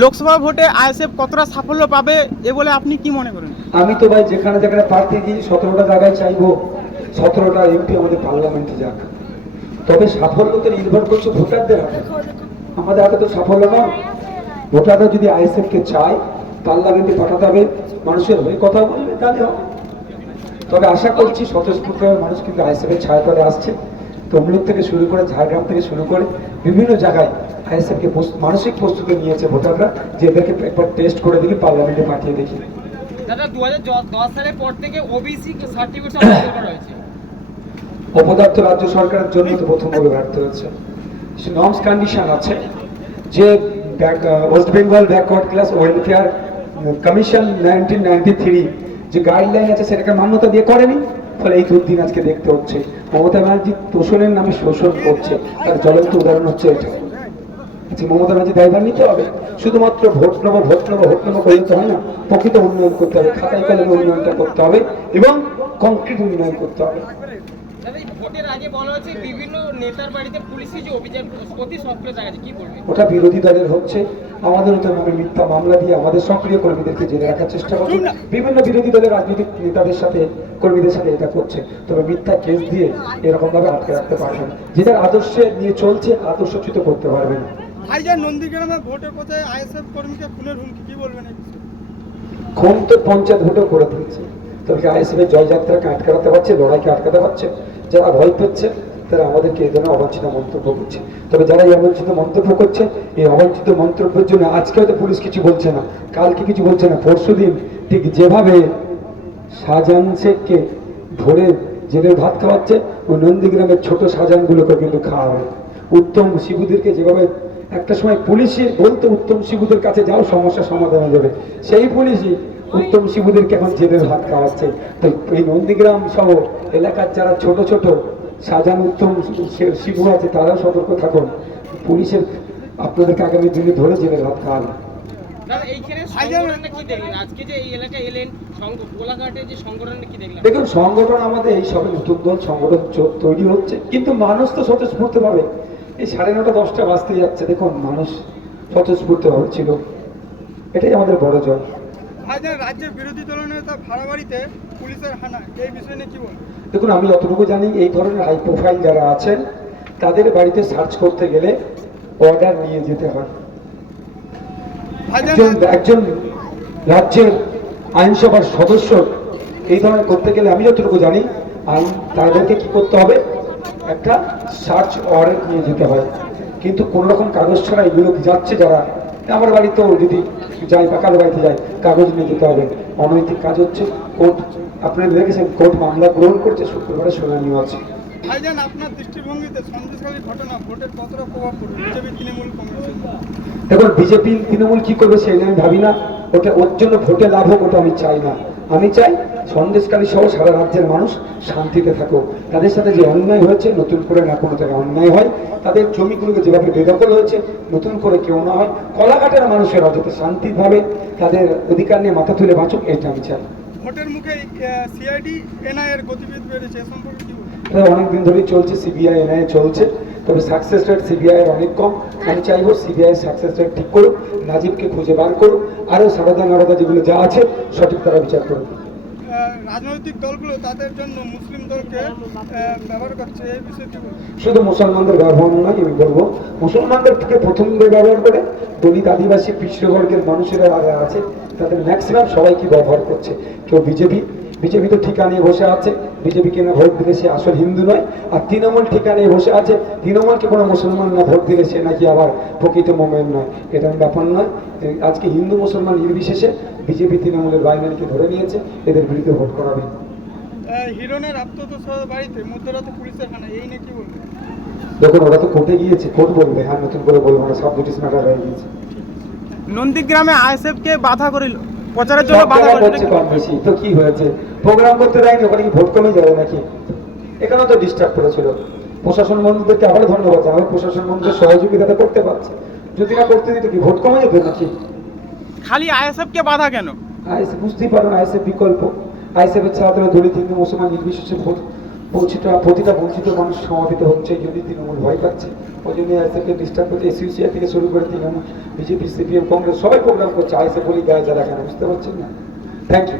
লোকসভা ভোটে আইএসএফ কতটা সাফল্য পাবে এ বলে আপনি কি মনে করেন? আমি তো ভাই যেখানে যেখানে প্রার্থী দিই, সতেরোটা জায়গায় চাইব। সতেরোটা এমপি আমাদের পার্লামেন্টে যাক। তবে সাফল্য তো নির্ভর করছে ভোটারদের হাতে। আমাদের হাতে তো সাফল্য নয়। ভোটাররা যদি আইএসএফ কে চায়, পার্লামেন্টে পাঠাতে হবে, মানুষের হয়ে কথা বলবে, তাহলে হবে। তবে আশা করছি স্বতঃস্ফূর্তভাবে মানুষ কিন্তু আইএসএফ এর ছায়াতলে আসছে। তমলুক থেকে শুরু করে ঝাড়গ্রাম থেকে শুরু করে বিভিন্ন জায়গায় আইএসএফ কে প্রস্তুত- মানসিক প্রস্তুতি নিয়েছে ভোটাররা যে এদেরকে একবার টেস্ট করে দেখি পার্লামেন্টে পাঠিয়ে দেখি। দাদা দু হাজার দশ সালের পর থেকে ওবিসি সার্টিফিকেট হয়েছে অপদার্থ রাজ্য সরকারের জন্য তো প্রথম বলে ব্যর্থ হয়েছে। নর্মস কন্ডিশন আছে। যে West Bengal backward class welfare commission nineteen ninety three যে গাইডলাইন আছে সেটাকে মান্যতা দিয়ে করেনি। ফলে এই দুর্দিন আজকে দেখতে হচ্ছে। মমতা ব্যানার্জি তোষণের নামে শোষণ করছে। তার জ্বলন্ত উদাহরণ হচ্ছে এটা। আচ্ছা, মমতা ব্যানার্জি দায়ভার নিতে হবে। শুধুমাত্র ভোট নেব ভোট নেব ভোট নেব করলে তো হয় না। প্রকৃত উন্নয়ন করতে হবে খাতায় কলমে উন্নয়নটা করতে হবে এবং কংক্রিট উন্নয়ন করতে হবে। দাদা এই ভোটের আগে বলা হয়েছে বিভিন্ন নেতার বাড়িতে পুলিশের যে অভিযান অতি সক্রিয় দেখা যাচ্ছে কি বলবেন? ওটা বিরোধী দলের হচ্ছে। আমাদের তো নামে মিথ্যা মামলা দিয়ে আমাদের সক্রিয় কর্মীদেরকে জেলে রাখার চেষ্টা করছে। বিভিন্ন বিরোধী দলের রাজনৈতিক নেতাদের সাথে কর্মীদের সাথে এটা করছে। তবে মিথ্যা কেস দিয়ে এরকম ভাবে আটকে রাখতে পারবে না। যেটার আদর্শে নিয়ে চলছে আদর্শচ্যুত করতে পারবে না। ভাইজান নন্দীগ্রামে ভোটের খুন তো পঞ্চায়েত করে আইএসএফ এর জয়যাত্রাকে আটকাতে পারছে, লড়াইকে আটকাতে পারছে। যারা ভয় পেচ্ছে তারা আমাদেরকে এই ধরনের অবাঞ্ছিত মন্তব্য করছে। তবে যারা এই অবাঞ্ছিত মন্তব্য করছে, এই অবাঞ্ছিত মন্তব্যের জন্য আজকে হয়তো পুলিশ কিছু বলছে না, কালকে কিছু বলছে না, পরশু দিন ঠিক যেভাবে শেখকে ধরে জেলের ভাত খাওয়াচ্ছে ওই নন্দীগ্রামের ছোট শাহজাহানগুলোকে কিন্তু খাওয়া হয় উত্তম শিবুদেরকে যেভাবে একটা সময় পুলিশই বলতো উত্তম শিবুদের কাছে যাও সমস্যা সমাধান হয়ে যাবে। সেই পুলিশই উত্তম শিবুদেরকে এখন জেলের ভাত খাওয়াচ্ছে। তো এই নন্দীগ্রাম সহ এলাকার যারা ছোট ছোট শাহজাহান উত্তম শিবু আছে তারাও সতর্ক থাকুন। পুলিশের আপনাদেরকে আগামী দিনে ধরে জেলের ভাত খাওয়াবে। দাদা এইখানে সংগঠনটা কি দেখলেন? আজকে যে এই এলাকায় এলেন সংগ- যে সংগঠনটা কি দেখলেন? দেখুন সংগঠন আমাদের এই সবে নতুন দল সংগঠন তৈরি হচ্ছে। কিন্তু মানুষ তো স্বতঃস্ফূর্ত ভাবে এই সাড়ে নটা দশটা বাজতে যাচ্ছে। দেখুন মানুষ স্বতঃস্ফূর্ত ছিল এটাই আমাদের বড় জয়। ভাইজান রাজ্যের বিরোধী দলনেতা ভাড়া বাড়িতে পুলিশের হানা। এই বিষয় নিয়ে কি বলবেন? দেখুন আমি যতটুকু জানি এই ধরনের হাই প্রোফাইল যারা আছেন তাদের বাড়িতে সার্চ করতে গেলে অর্ডার নিয়ে যেতে হয়। একজন একজন রাজ্যের আইনসভার সদস্য এই ধরনের করতে গেলে আমি যতটুকু জানি আইন তাদেরকে কি করতে হবে? একটা সার্চ ওয়ারেন্ট নিয়ে যেতে হয়। কিন্তু কোনো রকম কাগজ ছাড়া এগুলো যাচ্ছে যারা? আমার বাড়িতেও যদি যাই বা কারও বাড়িতে যাই কাগজ নিয়ে যেতে হবে। অনৈতিক কাজ হচ্ছে কোর্ট আপনারা দেখেছেন কোর্ট মামলা গ্রহণ করছে শুক্রবারে শুনানিও আছে ভাইজান আপনার দৃষ্টিভঙ্গিতে ঘটনা ভোটের কতটা প্রভাব পড়বে? বিজেপি তৃণমূল দেখুন বিজেপি তৃণমূল কি করবে সেই নিয়ে আমি ভাবি না। ওটা ওর জন্য ভোটে লাভ হোক ওটা আমি চাই না। আমি চাই সন্দেশকারী সহ সারা রাজ্যের মানুষ শান্তিতে থাকুক। তাদের সাথে যে অন্যায় হয়েছে নতুন করে না কোনো জায়গায় অন্যায় হয়। তাদের জমিগুলোকে যেভাবে বেদখল হয়েছে নতুন করে কেউ না হয় কলাঘাটের মানুষেরা যাতে শান্তিভাবে তাদের অধিকার নিয়ে মাথা তুলে বাঁচুক এটা আমি চাই। ভোটের মুখে সিআইডি এনআইএর গতিবিধি বেড়েছে এ সম্পর্কে কি অনেকদিন ধরেই চলছে সিবিআই এনআইএ চলছে। তবে সাকসেস রেট সিবিআই অনেক কম। আমি চাইব সিবিআই সাকসেস রেট ঠিক করুক নাজিবকে খুঁজে বার করুক। আরও সারদা নারদা যেগুলো যা আছে সঠিক তারা বিচার করবে রাজনৈতিক দলগুলো তাদের জন্য মুসলিম দলকে ব্যবহার করছে এই বিষয়টি শুধু মুসলমানদের ব্যবহার নয় আমি বলব মুসলমানদের থেকে প্রথম ব্যবহার করে দলিত আদিবাসী পিছিয়ে মানুষেরা যারা আছে তাদের ম্যাক্সিমাম সবাইকে ব্যবহার করছে? কেউ বিজেপি বিজেপি তো ঠিকা নিয়ে বসে আছে। বিজেপিকে না ভোট দিলে সে আসল হিন্দু নয়? আর তৃণমূল ঠিকা নিয়ে বসে আছে। তৃণমূলকে কোনো মুসলমান না ভোট দিলে সে নাকি আবার প্রকৃত মোমেন্ট নয়। এটা ব্যাপার নয়। আজকে হিন্দু মুসলমান নির্বিশেষে বিজেপি তৃণমূলের বাইনারিকে ধরে নিয়েছে। এদের বিরুদ্ধে ভোট করাবে। হিরণের আত্মতসহ বাড়িতে। মধ্যরাতে পুলিশের হানা। এই নিয়ে কি বলবেন দেখুন ওরা তো কোর্টে গিয়েছে। কোর্ট বলবে হ্যাঁ নতুন করে বলব না। সব ব্রিটিশ ম্যাটার হয়ে গিয়েছে। নন্দীগ্রামে আইএসএফ কে বাধা করিল। প্রচারের জন্য বাধা করেছে করছে কম বেশি তো কি হয়েছে? প্রোগ্রাম করতে দেয়নি ওখানে কি ভোট কমে যাবে নাকি? এখানেও তো ডিস্টার্ব করেছিল। প্রশাসন মন্ত্রীদেরকে আবার ধন্যবাদ জানাব প্রশাসন মন্ত্রীর সহযোগিতাটা করতে পারছে। যদি না করতে দিত কি ভোট কমে যেত নাকি? খালি আইএসএফ কে বাধা কেন? আইএসএ বুঝতেই পারেন আইএসএফ বিকল্প। আইএসএফ এর ছাত্র দলিত হিন্দু মুসলমান নির্বিশেষে ভোট প্রতিটা প্রতিটা বঞ্চিত মানুষ সমাবেত হচ্ছে জন্যই তৃণমূল ভয় পাচ্ছে। ওই জন্য আইএসএফকে ডিস্টার্ব এসইউসিআই থেকে শুরু করে তৃণমূল বিজেপি সিপিএম কংগ্রেস সবাই প্রোগ্রাম করছে। আইএসএফ বলি গায়ে যারা কেন বুঝতে পারছেন না? Thank you